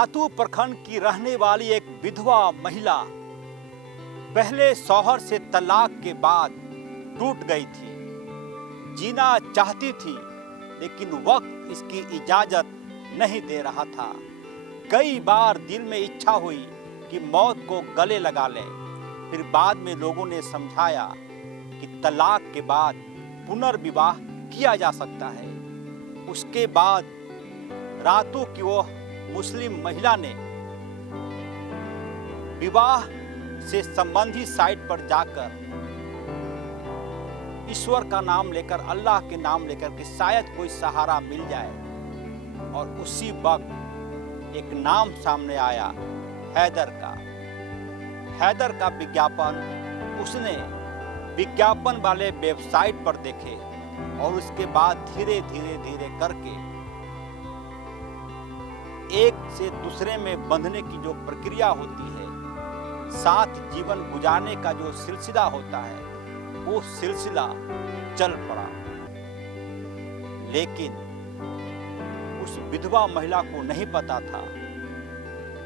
रातू प्रखंड की रहने वाली एक विधवा महिला पहले शौहर से तलाक के बाद टूट गई थी। जीना चाहती थी लेकिन वक्त इसकी इजाजत नहीं दे रहा था। कई बार दिल में इच्छा हुई कि मौत को गले लगा ले। फिर बाद में लोगों ने समझाया कि तलाक के बाद पुनर्विवाह किया जा सकता है। उसके बाद रातू की वो मुस्लिम महिला ने विवाह से संबंधी साइट पर जाकर ईश्वर का नाम लेकर, अल्लाह के नाम लेकर कि शायद कोई सहारा मिल जाए, और उसी वक्त एक नाम सामने आया, हैदर का। हैदर का विज्ञापन उसने विज्ञापन वाले वेबसाइट पर देखे और उसके बाद धीरे धीरे करके एक से दूसरे में बंधने की जो प्रक्रिया होती है, साथ जीवन गुजारने का जो सिलसिला होता है, वो सिलसिला चल पड़ा। लेकिन उस विधवा महिला को नहीं पता था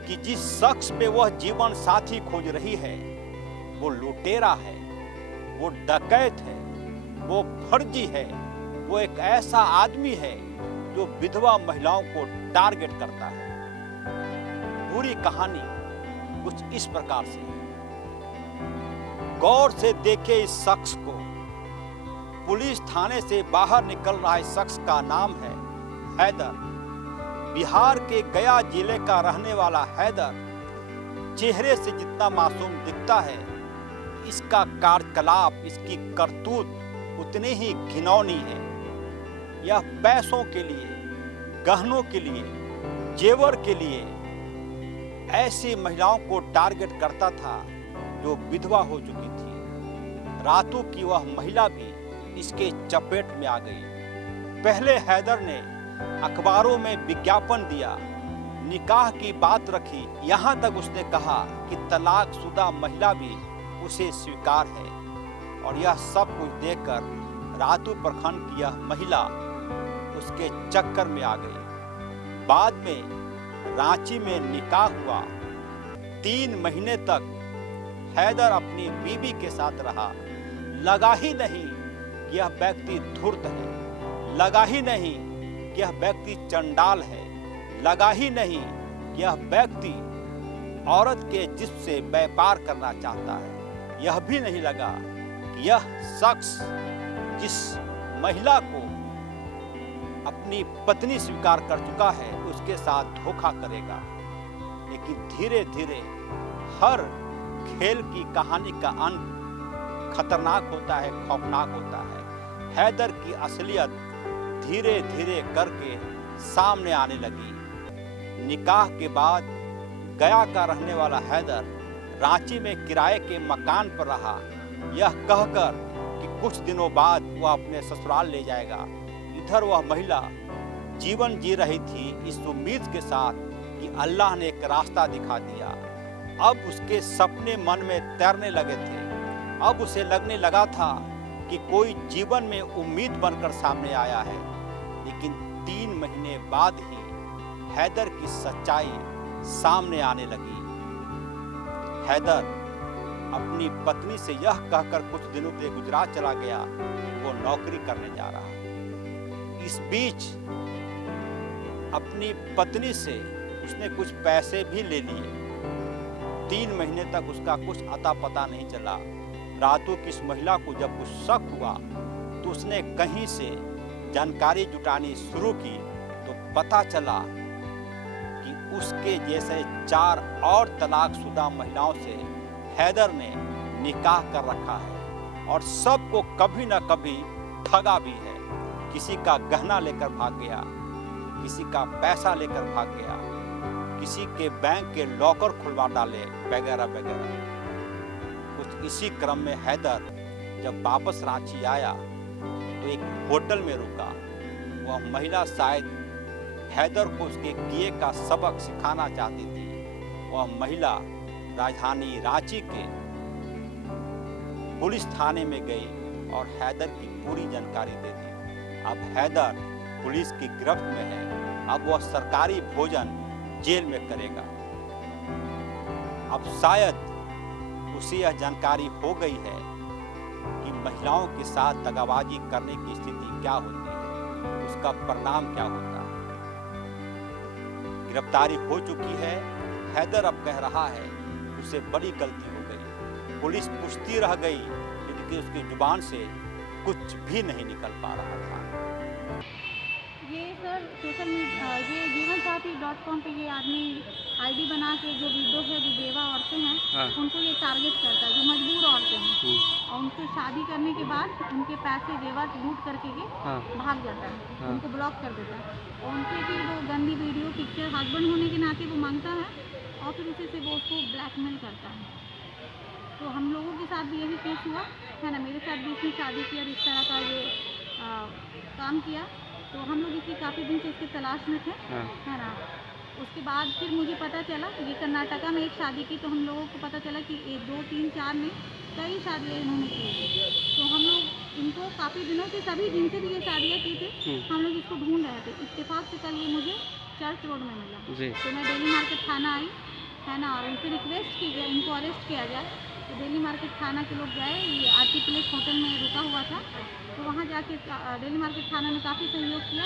कि जिस शख्स पे वह जीवन साथी खोज रही है वो लुटेरा है, वो डकैत है, वो फर्जी है, वो एक ऐसा आदमी है जो विधवा महिलाओं को टारगेट करता है। पूरी कहानी कुछ इस प्रकार से है। गौर से देखे इस शख्स को। पुलिस थाने से बाहर निकल रहा इस शख्स का नाम है हैदर। बिहार के गया जिले का रहने वाला हैदर चेहरे से जितना मासूम दिखता है, इसका कार्यकलाप, इसकी करतूत उतनी ही घिनौनी है। यह पैसों के लिए, गहनों के लिए, जेवर के लिए ऐसी महिलाओं को टारगेट करता था जो विधवा हो चुकी थी। रातू की वह महिला भी इसके चपेट में आ गई। पहले हैदर ने अखबारों में विज्ञापन दिया, निकाह की बात रखी, यहाँ तक उसने कहा कि तलाकशुदा महिला भी उसे स्वीकार है। और यह सब कुछ देखकर रातू प्रखंड की यह महिला उसके चक्कर में आ गई। बाद में रांची में निकाह हुआ। 3 महीने तक हैदर अपनी बीवी के साथ रहा। लगा ही नहीं कि यह व्यक्ति धूर्त है, लगा ही नहीं कि यह व्यक्ति चंडाल है, लगा ही नहीं कि यह व्यक्ति औरत के जिस्म से व्यापार करना चाहता है। यह भी नहीं लगा कि यह शख्स जिस महिला को अपनी पत्नी स्वीकार कर चुका है उसके साथ धोखा करेगा। लेकिन धीरे धीरे हर खेल की कहानी का अंत खतरनाक होता है, खौफनाक होता है। हैदर की असलियत धीरे धीरे करके सामने आने लगी। निकाह के बाद गया का रहने वाला हैदर रांची में किराए के मकान पर रहा, यह कहकर कि कुछ दिनों बाद वह अपने ससुराल ले जाएगा। इधर वह महिला जीवन जी रही थी इस उम्मीद के साथ कि अल्लाह ने एक रास्ता दिखा दिया। अब उसके सपने मन में तैरने लगे थे। अब उसे लगने लगा था कि कोई जीवन में उम्मीद बनकर सामने आया है। लेकिन 3 महीने बाद ही हैदर की सच्चाई सामने आने लगी। हैदर अपनी पत्नी से यह कहकर कुछ दिनों के लिए गुजरात चला गया, वो नौकरी करने जा रहा है। इस बीच अपनी पत्नी से उसने कुछ पैसे भी ले लिए। 3 महीने तक उसका कुछ अता पता नहीं चला। रातू की इस महिला को जब कुछ शक हुआ तो उसने कहीं से जानकारी जुटानी शुरू की, तो पता चला कि उसके जैसे 4 और तलाकशुदा महिलाओं से हैदर ने निकाह कर रखा है और सबको कभी न कभी ठगा भी है। किसी का गहना लेकर भाग गया, किसी का पैसा लेकर भाग गया, किसी के बैंक के लॉकर खुलवा डाले, वगैरह वगैरह। कुछ इसी क्रम में हैदर जब वापस रांची आया तो एक होटल में रुका। वह महिला शायद हैदर को उसके किए का सबक सिखाना चाहती थी। वह महिला राजधानी रांची के पुलिस थाने में गई और हैदर की पूरी जानकारी दे दी। अब हैदर पुलिस की गिरफ्त में है। अब वह सरकारी भोजन जेल में करेगा। अब शायद उसे यह जानकारी हो गई है कि महिलाओं के साथ दगाबाजी करने की स्थिति क्या होती है, उसका परिणाम क्या होता है। गिरफ्तारी हो चुकी है। हैदर अब कह रहा है उसे बड़ी गलती हो गई, पुलिस पूछती रह गई क्योंकि उसकी जुबान से कुछ भी नहीं निकल पा रहा था। ये सर सोशल मीडिया ये जीवनसाथी.com पे ये आदमी आईडी बना के जो विडो है, जो बेवा औरतें हैं, हाँ। उनको ये टारगेट करता है, जो मजबूर औरतें हैं, और उनसे शादी करने के बाद उनके पैसे जेवर लूट करके के हाँ। भाग जाता है, हाँ। उनको ब्लॉक कर देता है, और उनसे फिर वो गंदी वीडियो पिक्चर हस्बैंड होने के नाते वो मांगता है, और फिर उसे से वो उसको ब्लैकमेल करता है। तो हम लोगों के साथ भी यही केस हुआ है ना, मेरे साथ भी इसने शादी किया, इस तरह का ये काम किया, तो हम लोग इसकी काफ़ी दिन से इसकी तलाश में थे, है ना। उसके बाद फिर मुझे पता चला, ये कर्नाटका में एक शादी की, तो हम लोगों को पता चला कि 1 2 3 4 नहीं कई शादियाँ इन्होंने की। तो हम लोग इनको काफ़ी दिनों से, सभी दिन से भी ये शादियाँ की थी, हम लोग इसको ढूंढ रहे थे। इत्तेफाक से कल ये मुझे चर्च रोड में मिला, तो मैं डेली मार्केट थाना आई, है ना, और उनसे रिक्वेस्ट की गया इनको अरेस्ट किया जाए। तो डेली मार्केट थाना के लोग गए, ये आरती प्लेस होटल में रुका हुआ था, तो वहाँ जाके डेली मार्केट थाना ने काफ़ी सहयोग किया,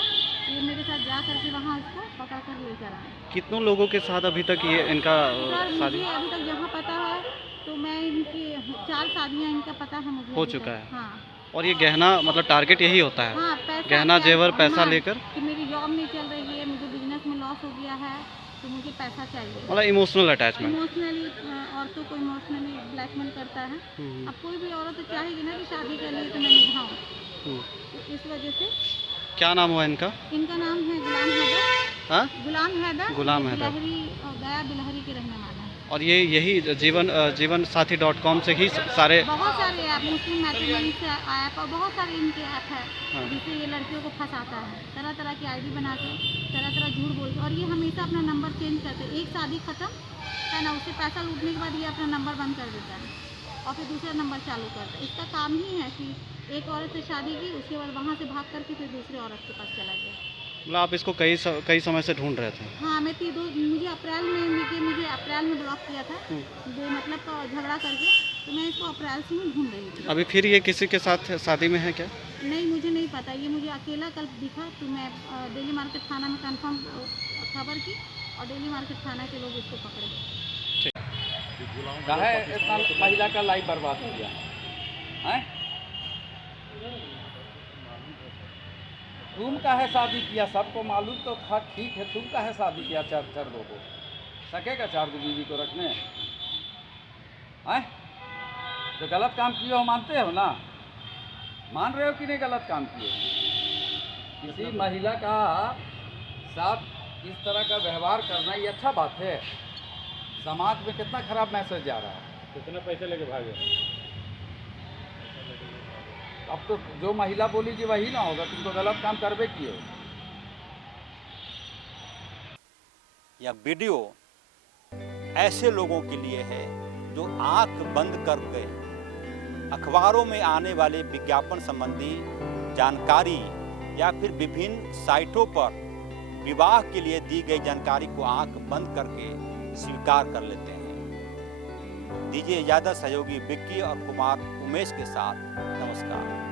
ये मेरे साथ जा करके वहाँ इसको पकड़ कर लेकर आए। कितनों लोगों के साथ अभी तक ये इनका सर शादी मुझे अभी तक जहाँ पता है, तो मैं इनकी 4 शादियाँ इनका पता है मुझे हो अभी चुका तक। है। हाँ और ये गहना मतलब टारगेट यही होता है, हाँ, पैसा गहना जेवर पैसा हाँ, लेकर, कि मेरी जॉब नहीं चल रही है, मुझे बिजनेस में लॉस हो गया है, तो मुझे पैसा चाहिए। मतलब इमोशनल अटैचमेंट। इमोशनली औरतों को इमोशनली ब्लैकमेल करता है। अब कोई भी औरत तो चाहेगी ना कि शादी के लिए तो मैं निभाऊँ, तो इस वजह से। क्या नाम हुआ इनका? इनका नाम है गुलाम हैदर। हाँ? गुलाम हैदर। गुलाम हैदर। बिलहरी गया बिलहरी के रहने वाला है। और ये यही जीवनसाथी.com से ही सारे बहुत सारे ऐप, मुस्लिम मैट्रिमोनी से ऐप और बहुत सारे इनके ऐप है, हाँ। जिससे ये लड़कियों को फंसाता है, तरह तरह की आईडी बना के, तरह तरह झूठ बोल के, और ये हमेशा अपना नंबर चेंज करते हैं। एक शादी खत्म है ना, उससे पैसा लूटने के बाद ये अपना नंबर बंद कर देता है और फिर दूसरा नंबर चालू करता है। इसका काम ही है कि एक औरत से शादी की, उसके बाद वहाँ से भाग करके फिर दूसरी औरत के पास चला गया। मतलब आप इसको कई समय से ढूंढ रहे थे? हाँ, मैं मुझे अप्रैल में ब्लॉक किया था, मतलब झगड़ा करके, तो मैं इसको अप्रैल से ही ढूंढ रही थी। अभी फिर ये किसी के साथ शादी में है क्या? नहीं, मुझे नहीं पता, ये मुझे अकेला कल दिखा, तो मैं डेली मार्केट थाना में कंफर्म खबर की और डेली मार्केट थाना के लोग इसको पकड़े। काहे इतना महिला का लाइफ बर्बाद किया है? तुम काहे शादी किया? सबको मालूम तो था, ठीक है, तुम काहे शादी किया? चार दो को सकेगा 4 बीवी को रखने हैं? जो गलत काम किए हो मानते हो ना? मान रहे हो कि नहीं गलत काम किए? किसी महिला का साथ इस तरह का व्यवहार करना ये अच्छा बात है? समाज में कितना खराब मैसेज जा रहा है। कितने पैसे लेके भागे? अब तो जो महिला बोलेगी वही ना होगा, तुम तो गलत काम करबे किए। यह वीडियो ऐसे लोगों के लिए है जो आंख बंद कर गए अखबारों में आने वाले विज्ञापन संबंधी जानकारी या फिर विभिन्न साइटों पर विवाह के लिए दी गई जानकारी को आंख बंद करके स्वीकार कर लेते हैं। दीजिए इजाजत सहयोगी विक्की और कुमार उमेश के साथ। नमस्कार।